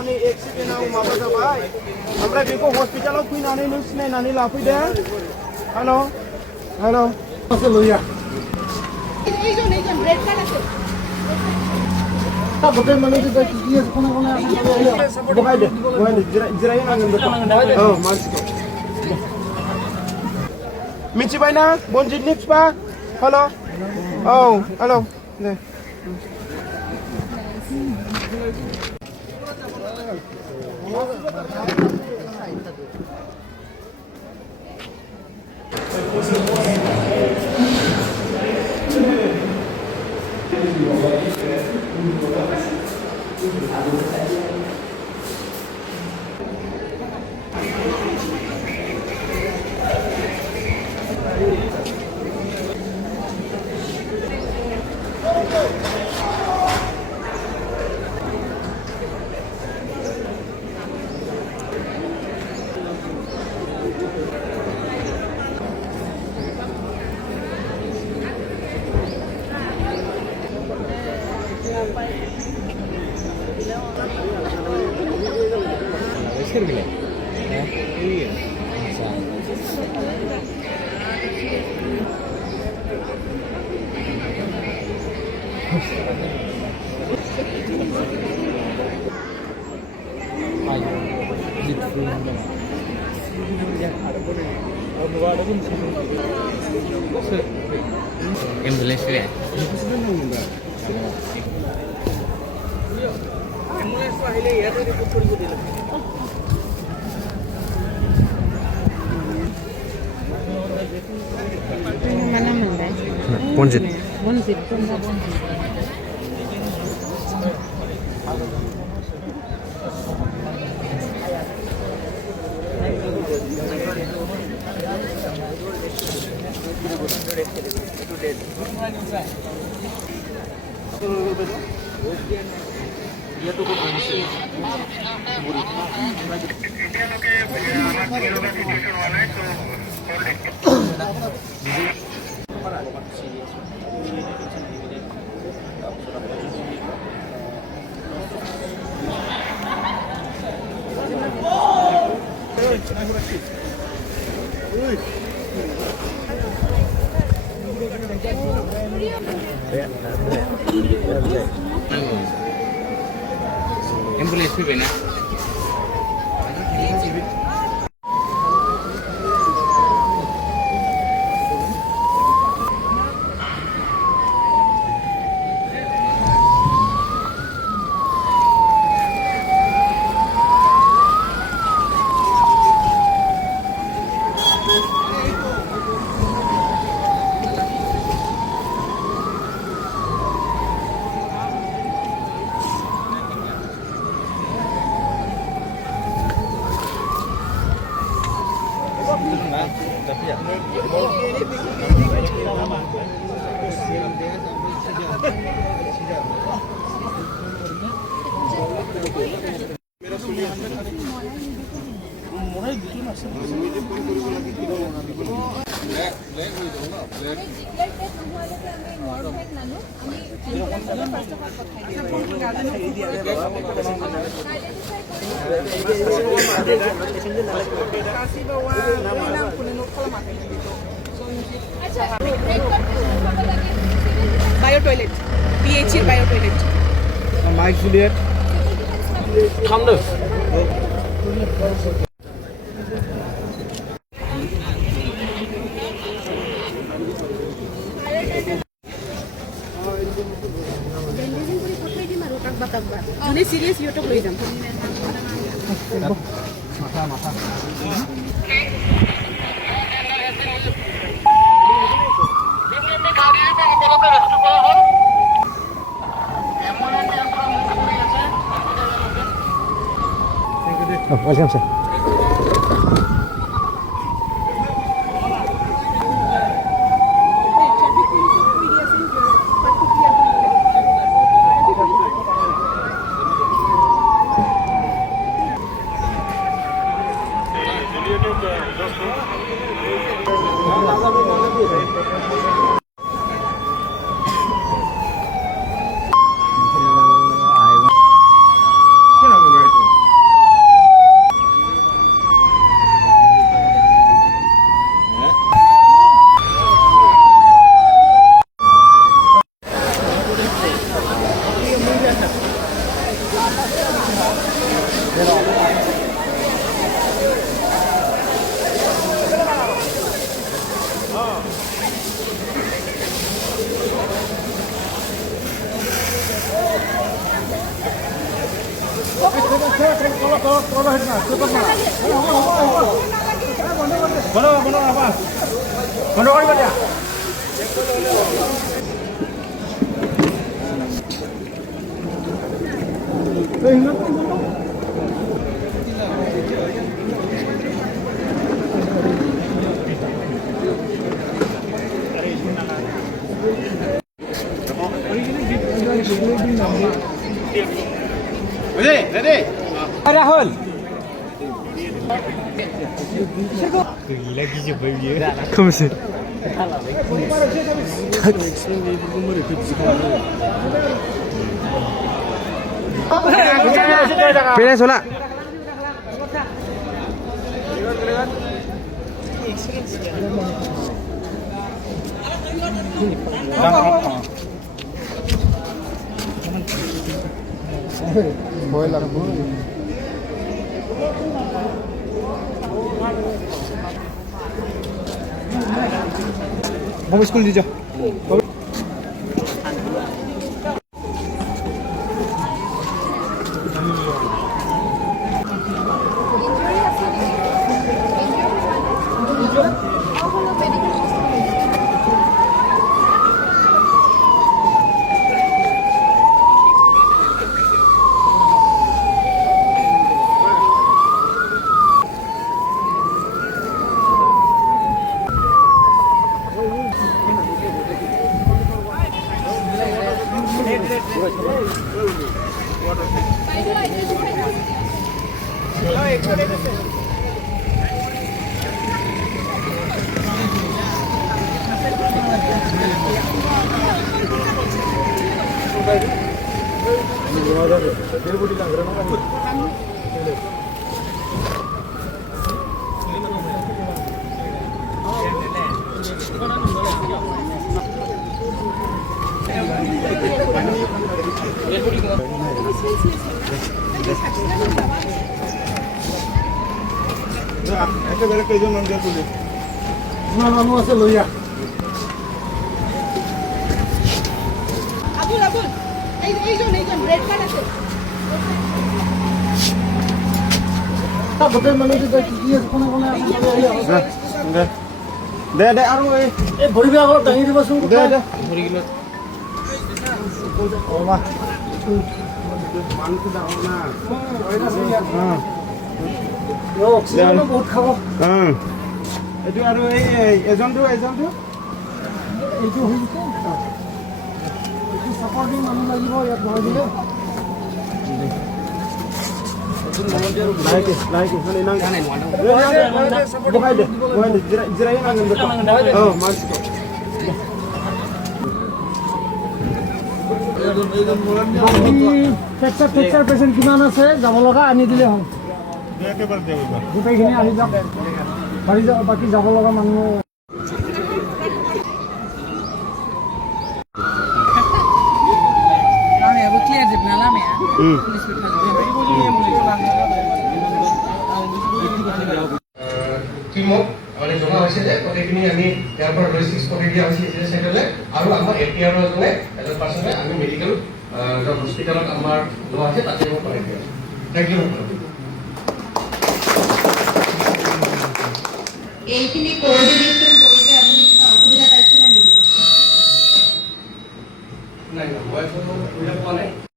गावनि एक्सिडेन्टआव माबा जाबाय ओमफ्राय बेखौ हस्पिटालाव फैनानै नों सिनायनानै लाफैदो हेल' हेल' लैया बहायदो जिरायहोनांगोन औ मानसिखौ मिथिबायना बनजितनि बिफा हेल' औ हेल' दे Ambulance ya? Mana mana? Bonjit. Bonjit. Ambulance fee na? Bio toilet, PH bio toilet. Mike Juliet come look Juni serious YouTube loi jam. Welcome sir. Kenapa begitu? Rahul. Comment c'est? Pilih solat. Vamos school di jo. একেবারে কেইজন মানুহ তুলি ইমান মানুহ আছে লইয়া আবুল আবুল এইজন red card আছে গোটেই মানুহ কি আছে কোনে কোনে দে দে আৰু এই ভৰিবে আগত দাঙি দিবাচোন দে দে ভৰি গিলা ও মা মানুহ ডাঙৰ না বহুত খাব এইটো আৰু এই এজনটো এইটো হৈছে এইটো চাপৰ্টিং মানুহ লাগিব ইয়াত ভৰাই দিলে ফ্ৰেকচাৰ পেচেণ্ট কিমান আছে যাব লগা আনি দিলে হ'ল গোটেইখিনি আহি যাওক বাঢ়ি যাওক বাকী যাব লগা মানুহ টিমক মানে জমা হৈছে যে গোটেইখিনি আমি ইয়াৰ পৰা লজিষ্টিক্স কৰি দিয়া হৈছে এই সাইডলে আৰু আমাৰ এপিআৰ এজন পাৰ্চনে আমি মেডিকেল হস্পিটেলত আমাৰ লোৱা আছে তাতে মই কৰাই দিয়া থ্যাংক ইউ এইখিনি কোঅৰ্ডিনেট